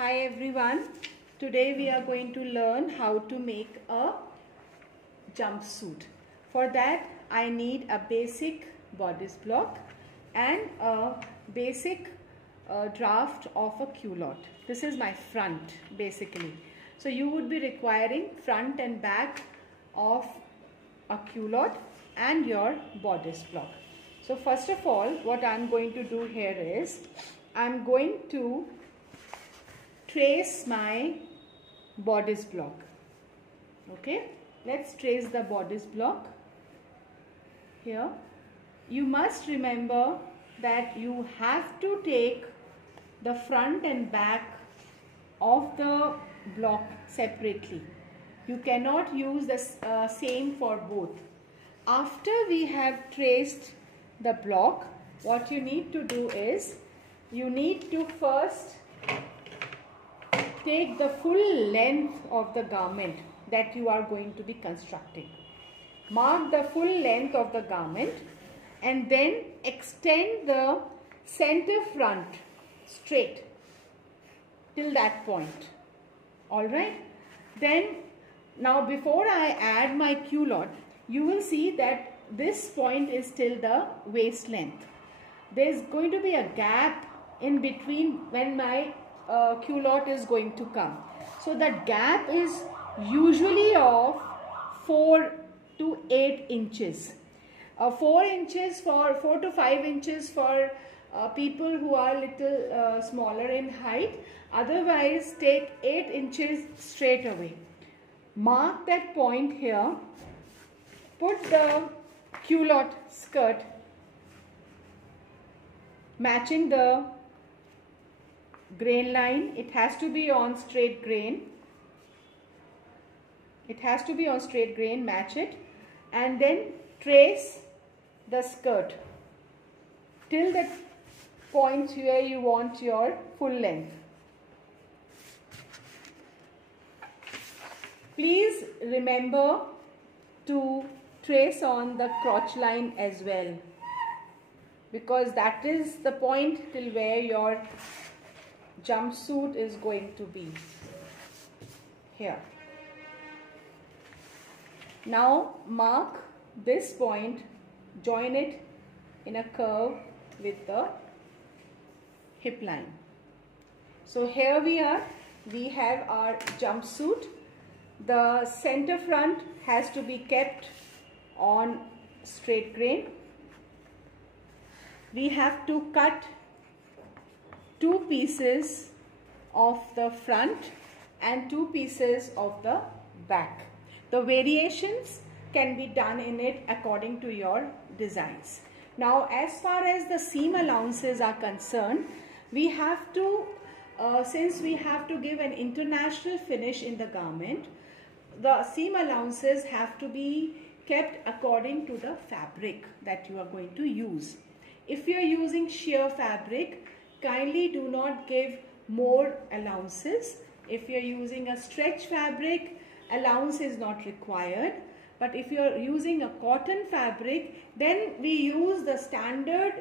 Hi everyone, today we are going to learn how to make a jumpsuit. For that I need a basic bodice block and a basic draft of a culotte. This is my front basically. So you would be requiring front and back of a culotte and your bodice block. So first of all, what I am going to do here is I am going to trace my bodice block. Okay, let's trace the bodice block here. You must remember that you have to take the front and back of the block separately. You cannot use the same for both. After we have traced the block, what you need to do is you need to first take the full length of the garment that you are going to be constructing. Mark the full length of the garment and then extend the center front straight till that point. Alright. Then now before I add my culotte, you will see that this point is till the waist length. There is going to be a gap in between when my culotte is going to come. So that gap is usually of 4 to 8 inches. 4 to 5 inches for people who are little smaller in height. Otherwise take 8 inches straight away. Mark that point here. Put the culotte skirt matching the grain line. It has to be on straight grain. It has to be on straight grain, match it, and then trace the skirt till the point where you want your full length. Please remember to trace on the crotch line as well, because that is the point till where your jumpsuit is going to be here. Now mark this point, join it in a curve with the hip line. So here we are, we have our jumpsuit. The center front has to be kept on straight grain. We have to cut 2 pieces of the front and 2 pieces of the back. The variations can be done in it according to your designs. Now as far as the seam allowances are concerned, we have to, since we have to give an international finish in the garment, the seam allowances have to be kept according to the fabric that you are going to use. If you are using sheer fabric, kindly do not give more allowances. If you are using a stretch fabric, allowance is not required. But if you are using a cotton fabric, then we use the standard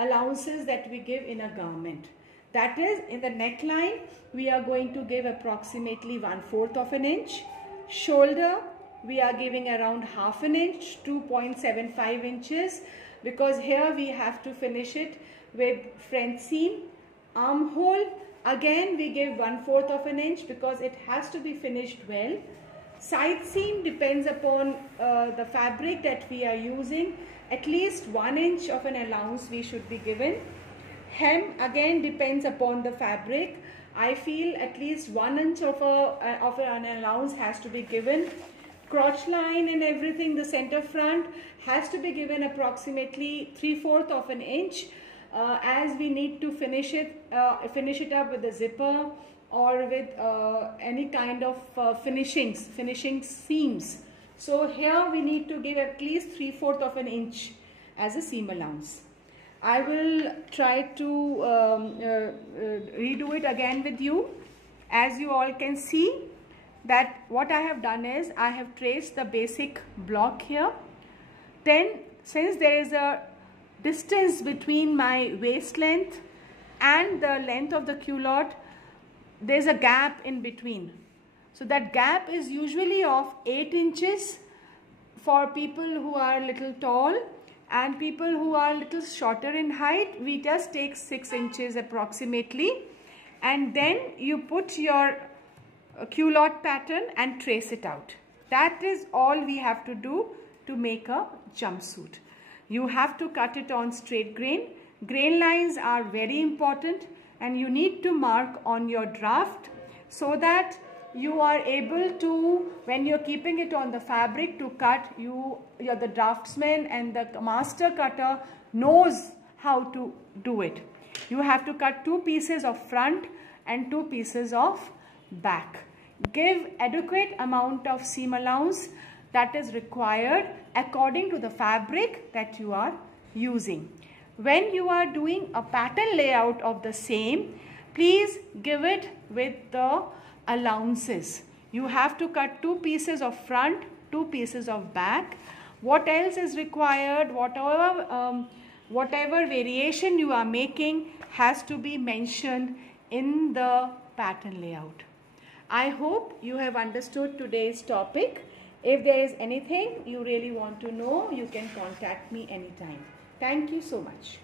allowances that we give in a garment. That is, in the neckline, we are going to give approximately 1/4 of an inch. Shoulder, we are giving around 1/2 an inch, 2.75 inches, because here we have to finish it with front seam. Armhole, again we give 1/4 of an inch because it has to be finished well. Side seam depends upon the fabric that we are using. At least 1 inch of an allowance we should be given. Hem again depends upon the fabric. I feel at least 1 inch of an allowance has to be given. Crotch line and everything, the center front has to be given approximately 3/4 of an inch, as we need to finish it up with the zipper or with any kind of finishing seams. So here we need to give at least 3/4 of an inch as a seam allowance. I will try to redo it again with you. As you all can see, that what I have done is I have traced the basic block here. Then since there is a distance between my waist length and the length of the culotte, there's a gap in between. So that gap is usually of 8 inches for people who are little tall, and people who are little shorter in height, we just take 6 inches approximately, and then you put your culotte pattern and trace it out. That is all we have to do to make a jumpsuit. You have to cut it on straight grain. Grain lines are very important, and you need to mark on your draft so that you are able to, when you're keeping it on the fabric to cut, you're the draftsman and the master cutter knows how to do it. You have to cut 2 pieces of front and 2 pieces of back. Give adequate amount of seam allowance that is required according to the fabric that you are using. When you are doing a pattern layout of the same, please give it with the allowances. You have to cut 2 pieces of front, 2 pieces of back. What else is required, whatever variation you are making has to be mentioned in the pattern layout. I hope you have understood today's topic. If there is anything you really want to know, you can contact me anytime. Thank you so much.